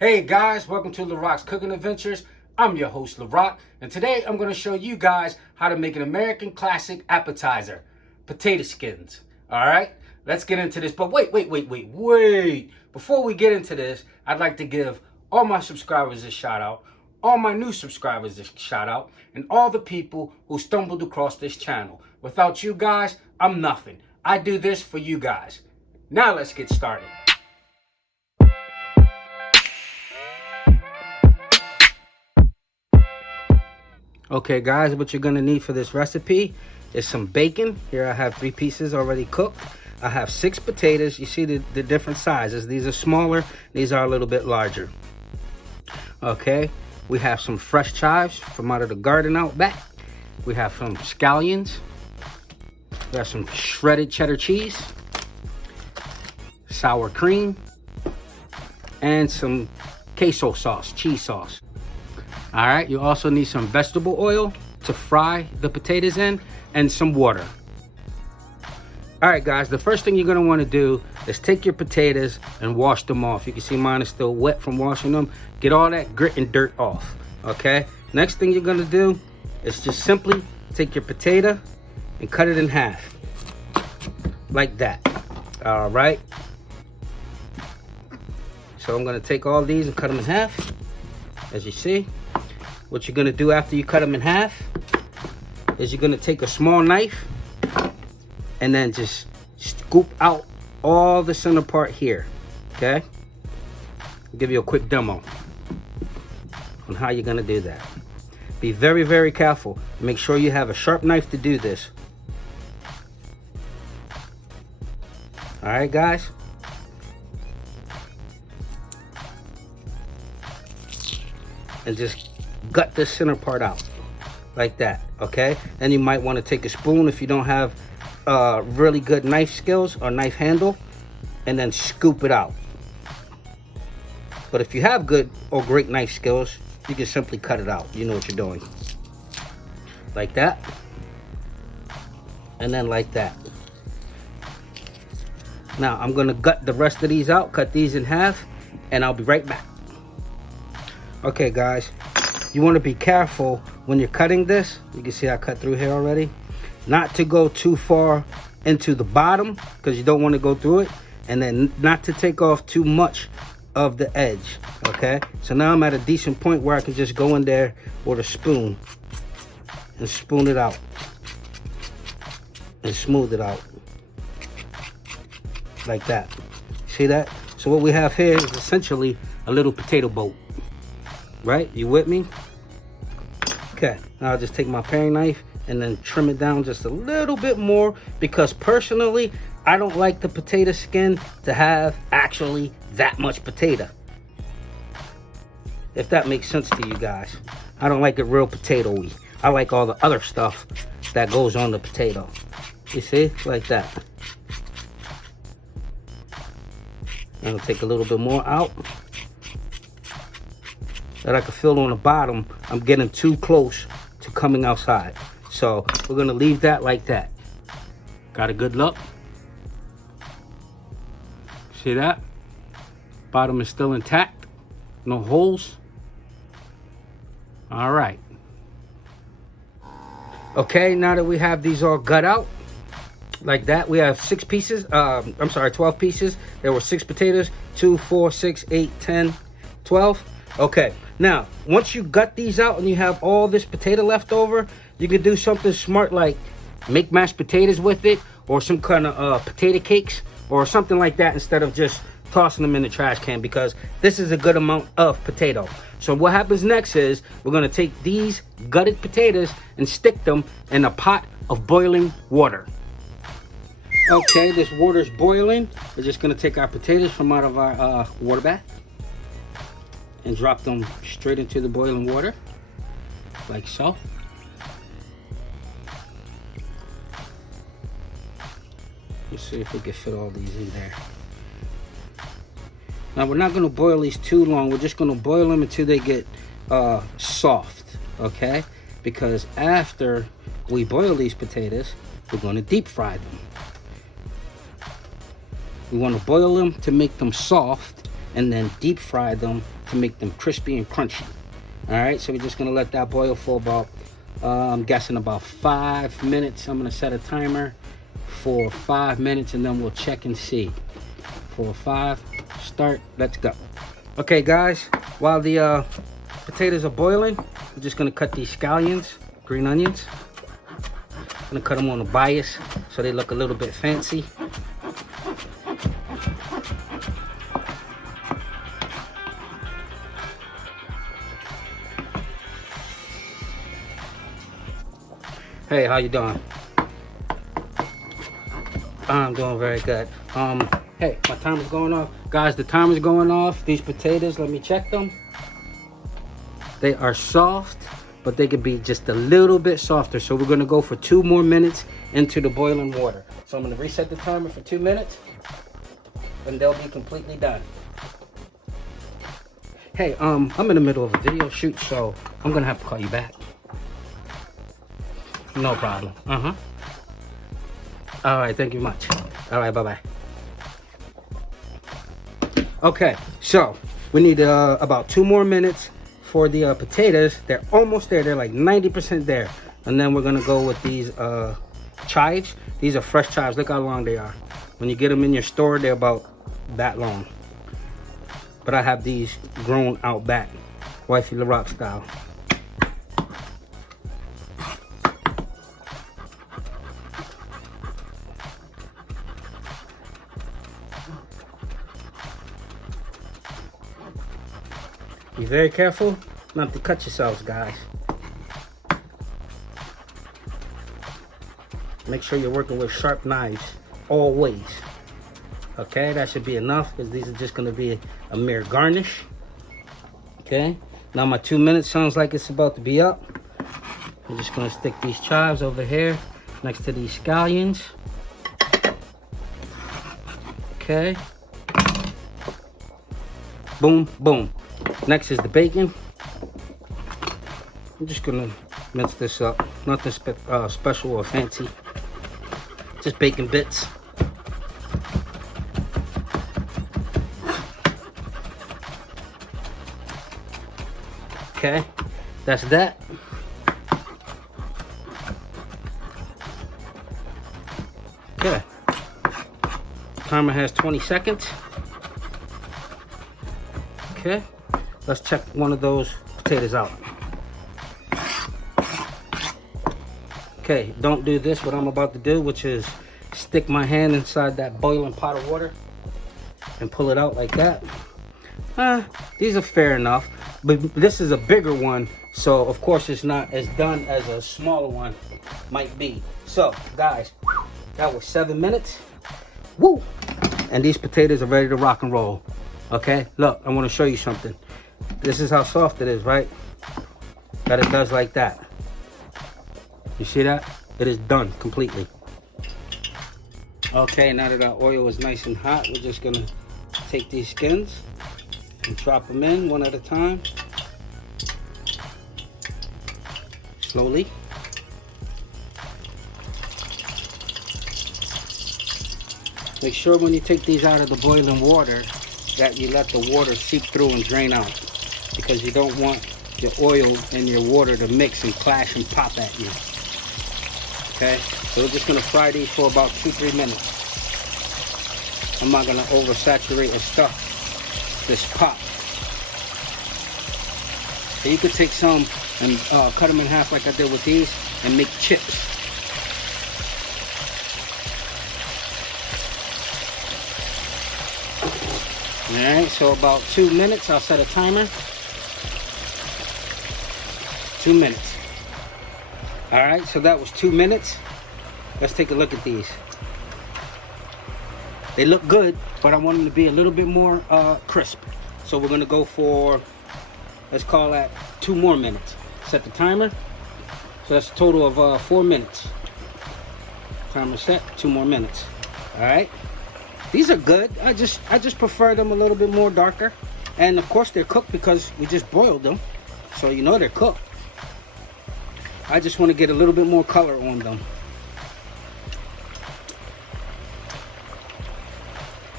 Hey guys, welcome to Larock's Cooking Adventures. I'm your host Larock, and today I'm going to show you guys how to make an American classic appetizer, potato skins. All right, let's get into this. But wait. Before we get into this, I'd like to give all my subscribers a shout out, all my new subscribers a shout out, and all the people who stumbled across this channel. Without you guys, I'm nothing. I do this for you guys. Now let's get started. Okay guys, what you're gonna need for this recipe is some bacon. Here I have 3 pieces already cooked. I have 6 potatoes. You see the different sizes. These are smaller, these are a little bit larger. Okay, we have some fresh chives from out of the garden out back. We have some scallions. We have some shredded cheddar cheese, sour cream, and some queso sauce, cheese sauce. All right, you also need some vegetable oil to fry the potatoes in, and some water. All right, guys, the first thing you're gonna wanna do is take your potatoes and wash them off. You can see mine is still wet from washing them. Get all that grit and dirt off, okay? Next thing you're gonna do is just simply take your potato and cut it in half, like that, all right? So I'm gonna take all these and cut them in half, as you see. What you're gonna do after you cut them in half is you're gonna take a small knife and then just scoop out all the center part here, okay? I'll give you a quick demo on how you're gonna do that. Be very, very careful. Make sure you have a sharp knife to do this. All right, guys? And just gut this center part out like that, okay? Then you might want to take a spoon if you don't have really good knife skills or knife handle, and then scoop it out. But if you have good or great knife skills, you can simply cut it out. You know what you're doing. Like that, and then like that. Now I'm gonna gut the rest of these out, cut these in half, and I'll be right back. Okay guys, you want to be careful when you're cutting this. You can see I cut through here already. Not to go too far into the bottom, because you don't want to go through it, and then not to take off too much of the edge, okay? So now I'm at a decent point where I can just go in there with a spoon and spoon it out and smooth it out like that. See that? So what we have here is essentially a little potato boat. Right, you with me? Okay, now I'll just take my paring knife and then trim it down just a little bit more, because personally I don't like the potato skin to have actually that much potato, if that makes sense to you guys. I don't like it real potatoey. I like all the other stuff that goes on the potato. You see, like that. And I'll take a little bit more out that I can feel on the bottom. I'm getting too close to coming outside. So we're gonna leave that like that. Got a good look? See that? Bottom is still intact, no holes. All right. Okay, now that we have these all gut out, like that, we have 6 pieces, 12 pieces. There were 6 potatoes, 2, 4, 6, 8, 10, 12. Okay, now, once you gut these out and you have all this potato left over, you can do something smart like make mashed potatoes with it, or some kind of potato cakes or something like that, instead of just tossing them in the trash can, because this is a good amount of potato. So what happens next is we're gonna take these gutted potatoes and stick them in a pot of boiling water. Okay, this water is boiling. We're just gonna take our potatoes from out of our water bath and drop them straight into the boiling water, like so. Let's see if we can fit all these in there. Now we're not gonna boil these too long. We're just gonna boil them until they get soft, okay? Because after we boil these potatoes, we're gonna deep fry them. We wanna boil them to make them soft, and then deep fry them to make them crispy and crunchy. All right, so we're just gonna let that boil for about, I'm guessing about 5 minutes. I'm gonna set a timer for 5 minutes and then we'll check and see. 4, 5, start, let's go. Okay guys, while the potatoes are boiling, we're just gonna cut these scallions, green onions. I'm gonna cut them on a bias so they look a little bit fancy. Hey, how you doing? I'm doing very good. Hey, my timer's going off. Guys, the timer's going off. These potatoes, let me check them. They are soft, but they could be just a little bit softer. So we're gonna go for 2 more minutes into the boiling water. So I'm gonna reset the timer for 2 minutes and they'll be completely done. Hey, I'm in the middle of a video shoot, so I'm gonna have to call you back. No problem. All right, thank you much. All right, bye-bye. Okay, so we need about 2 more minutes for the potatoes. They're almost there. They're like 90% there. And then we're gonna go with these chives. These are fresh chives. Look how long they are. When you get them in your store, they're about that long. But I have these grown out back, wifey Larock style. Be very careful not to cut yourselves, guys. Make sure you're working with sharp knives, always. Okay, that should be enough because these are just gonna be a mere garnish. Okay, now my 2 minutes sounds like it's about to be up. I'm just gonna stick these chives over here next to these scallions. Okay. Boom, boom. Next is the bacon. I'm just gonna mince this up. Nothing special or fancy. Just bacon bits. Okay, that's that. Okay. Timer has 20 seconds. Okay. Let's check one of those potatoes out. Okay, don't do this, what I'm about to do, which is stick my hand inside that boiling pot of water and pull it out like that. These are fair enough, but this is a bigger one, so of course it's not as done as a smaller one might be. So, guys, that was 7 minutes. Woo! And these potatoes are ready to rock and roll. Okay, look, I want to show you something. This is how soft it is, right? That it does like that. You see that? It is done completely. Okay, now that our oil is nice and hot, we're just gonna take these skins and drop them in one at a time. Slowly. Make sure when you take these out of the boiling water that you let the water seep through and drain out, because you don't want your oil and your water to mix and clash and pop at you. Okay, so we're just gonna fry these for about 2-3 minutes. I'm not gonna oversaturate or stuff this pot. So you could take some and cut them in half like I did with these and make chips. Alright, so about 2 minutes, I'll set a timer. 2 minutes. Alright, so that was 2 minutes. Let's take a look at these. They look good, but I want them to be a little bit more crisp. So we're gonna go for, let's call that 2 more minutes. Set the timer. So that's a total of 4 minutes. Timer set, 2 more minutes. Alright. These are good. I just prefer them a little bit more darker. And of course they're cooked because we just boiled them. So you know they're cooked. I just want to get a little bit more color on them.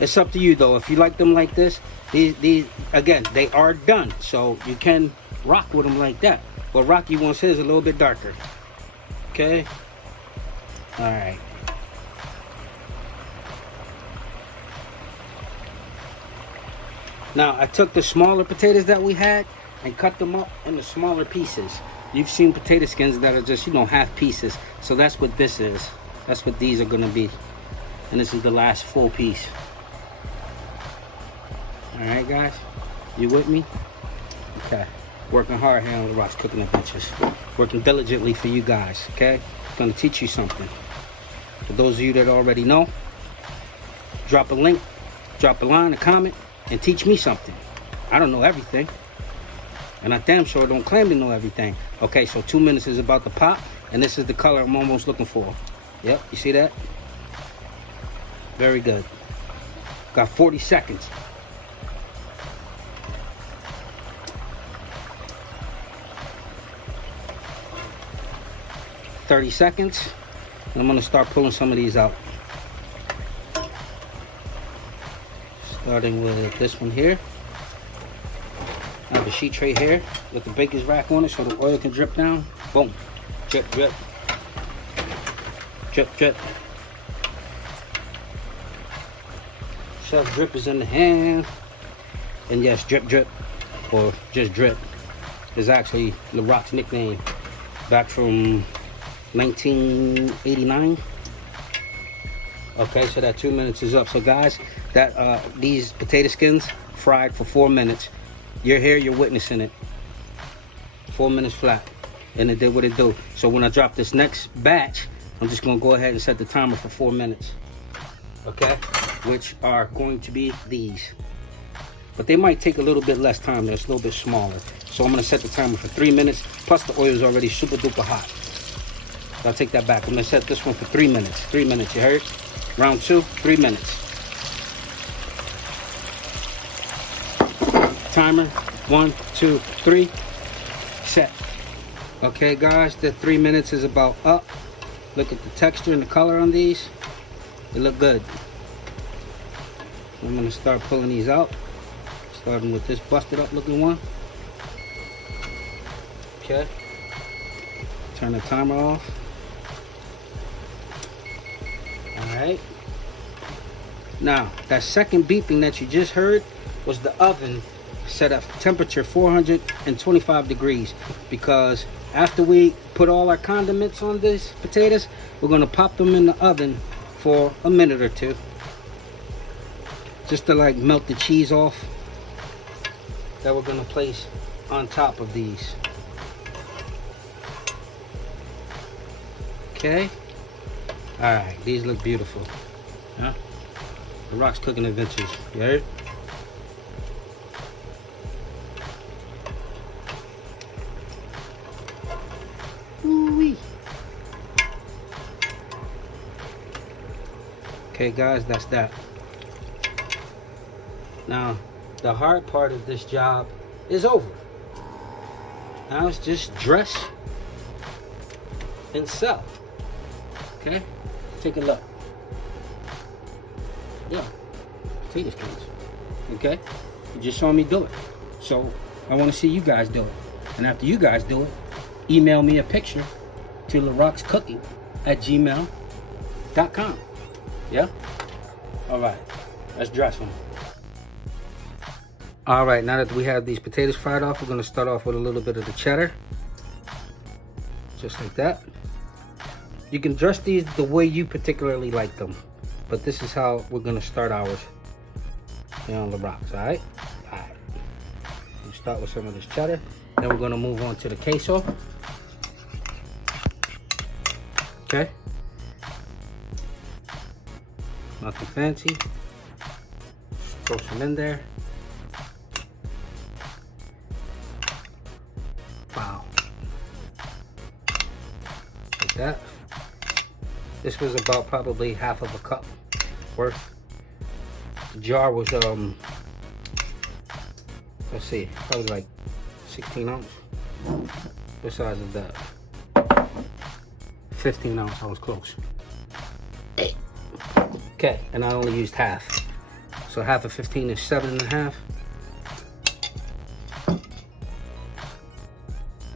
It's up to you though. If you like them like this, these again, they are done, so you can rock with them like that. But Rocky wants his a little bit darker. Okay. All right. Now I took the smaller potatoes that we had and cut them up into smaller pieces. You've seen potato skins that are just, you know, half pieces. So that's what this is. That's what these are gonna be. And this is the last full piece. All right, guys, you with me? Okay. Working hard here on Larock's Cooking Adventures. Working diligently for you guys, okay? Gonna teach you something. For those of you that already know, drop a link, drop a line, a comment, and teach me something. I don't know everything. And I damn sure don't claim to know everything. Okay, so 2 minutes is about to pop, and this is the color I'm almost looking for. Yep, you see that? Very good. Got 40 seconds. $30 seconds, and I'm gonna start pulling some of these out. Starting with this one here. I have a sheet tray here with the baker's rack on it so the oil can drip down. Boom. Drip, drip. Drip, drip. Chef drip is in the hand. And yes, drip, drip, or just drip, is actually Larock's nickname back from 1989. Okay, so that 2 minutes is up. So guys, that these potato skins fried for 4 minutes. You're here, you're witnessing it. 4 minutes flat, and it did what it do. So when I drop this next batch, I'm just gonna go ahead and set the timer for 4 minutes. Okay, which are going to be these. But they might take a little bit less time. They're a little bit smaller. So I'm gonna set the timer for 3 minutes. Plus the oil is already super duper hot. So I'll take that back. I'm gonna set this one for 3 minutes. 3 minutes, you heard? Round 2, 3 minutes. Timer, 1, 2, 3, set. Okay guys, the 3 minutes is about up. Look at the texture and the color on these. They look good. I'm gonna start pulling these out. Starting with this busted up looking one. Okay. Turn the timer off. Alright. Now, that second beeping that you just heard was the oven set at temperature 425 degrees, because after we put all our condiments on these potatoes, we're going to pop them in the oven for a minute or two, just to like melt the cheese off that we're going to place on top of these. Okay. All right, these look beautiful. Yeah. Larock's Cooking Adventures. You heard? Ooh-wee. Okay, guys, that's that. Now, the hard part of this job is over. Now it's just dress and sell. Okay? Take a look. Yeah, potato skins. Okay? You just saw me do it. So, I want to see you guys do it. And after you guys do it, email me a picture to larockscooking@gmail.com. Yeah? Alright, let's dress them. Alright, now that we have these potatoes fried off, we're going to start off with a little bit of the cheddar. Just like that. You can dress these the way you particularly like them, but this is how we're going to start ours here on Larock's, alright? Alright. We'll start with some of this cheddar, then we're going to move on to the queso. Okay? Nothing fancy. Just throw some in there. Wow. Like that. This was about probably half of a cup worth. The jar was let's see, probably like 16 ounce. What size is that? 15 ounce, I was close. Okay, and I only used half. So half of 15 is 7.5. All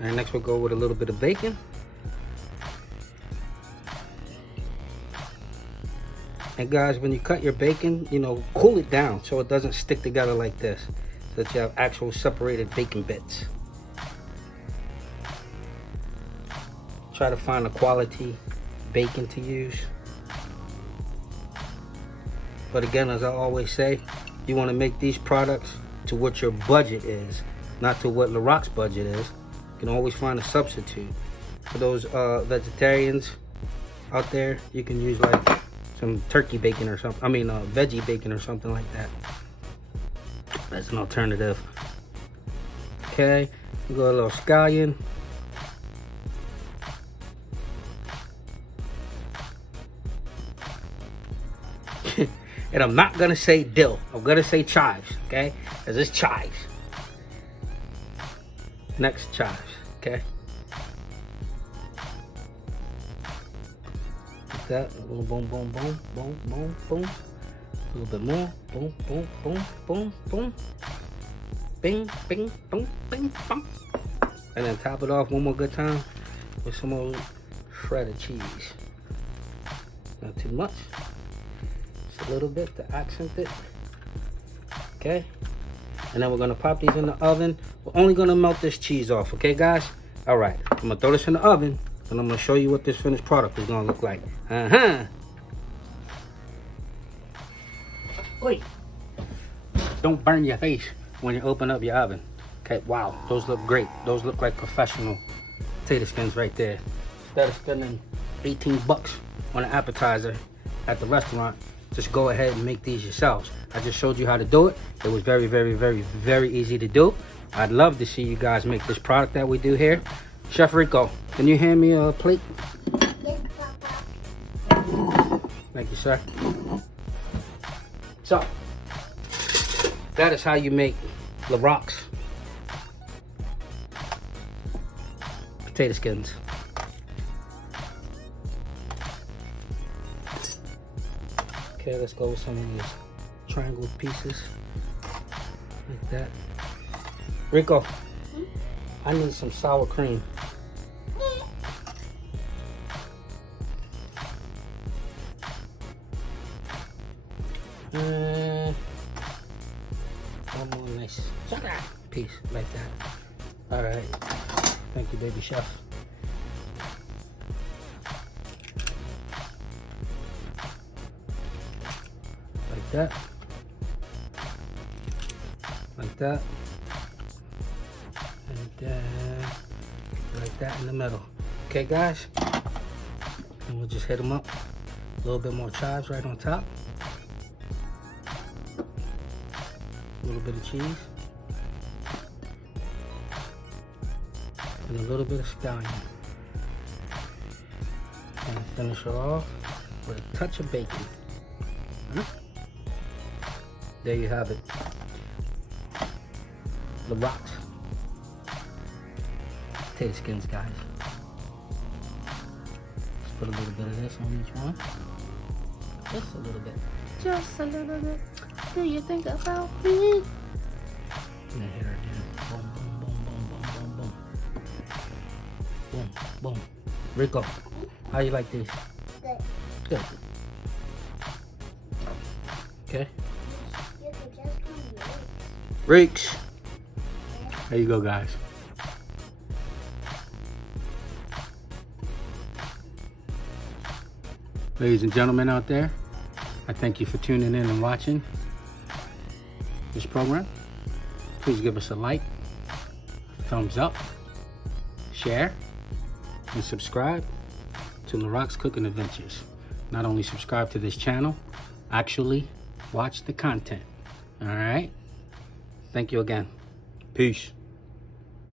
right, next we'll go with a little bit of bacon. And guys, when you cut your bacon, you know, cool it down so it doesn't stick together like this, so that you have actual separated bacon bits. Try to find a quality bacon to use. But again, as I always say, you want to make these products to what your budget is, not to what Larock's budget is. You can always find a substitute. For those vegetarians out there, you can use like some turkey bacon or something. I mean, veggie bacon or something like that. That's an alternative. Okay, we go a little scallion. And I'm not gonna say dill. I'm gonna say chives, okay? Because it's chives. Next, chives, okay? Like that. A little boom, boom, boom, boom, boom, boom. A little bit more. Boom, boom, boom, boom, boom. Bing, bing, boom, bing, bong. And then top it off one more good time with some more shredded cheese. Not too much. A little bit to accent it. Okay, and then we're gonna pop these in the oven. We're only gonna melt this cheese off, okay guys? All right, I'm gonna throw this in the oven and I'm gonna show you what this finished product is gonna look like. Wait, don't burn your face when you open up your oven. Okay, wow, those look great. Those look like professional potato skins right there. Instead of spending 18 bucks on an appetizer at the restaurant, just go ahead and make these yourselves. I just showed you how to do it. It was very, very, very, very easy to do. I'd love to see you guys make this product that we do here. Chef Rico, can you hand me a plate? Yes, Papa. Thank you, sir. So, that is how you make Larock's potato skins. Okay, let's go with some of these triangle pieces, like that. Rico, I need some sour cream. One more nice piece, like that. All right, thank you, baby chef. That, like that, and then like that in the middle. Okay, guys, and we'll just hit them up. A little bit more chives right on top. A little bit of cheese, and a little bit of scallion, and finish it off with a touch of bacon. There you have it. Larock's potato skins, guys. Let's put a little bit of this on each one. Just a little bit. Just a little bit. Do you think about me? And then hit her again. Boom, boom, boom, boom, boom, boom, boom. Boom, boom. Rico, how you like these? Good. Good. Okay. Reeks. There you go, guys. Ladies and gentlemen out there, I thank you for tuning in and watching this program. Please give us a like, thumbs up, share, and subscribe to Larock's Cooking Adventures. Not only subscribe to this channel, actually watch the content. All right? Thank you again. Peace.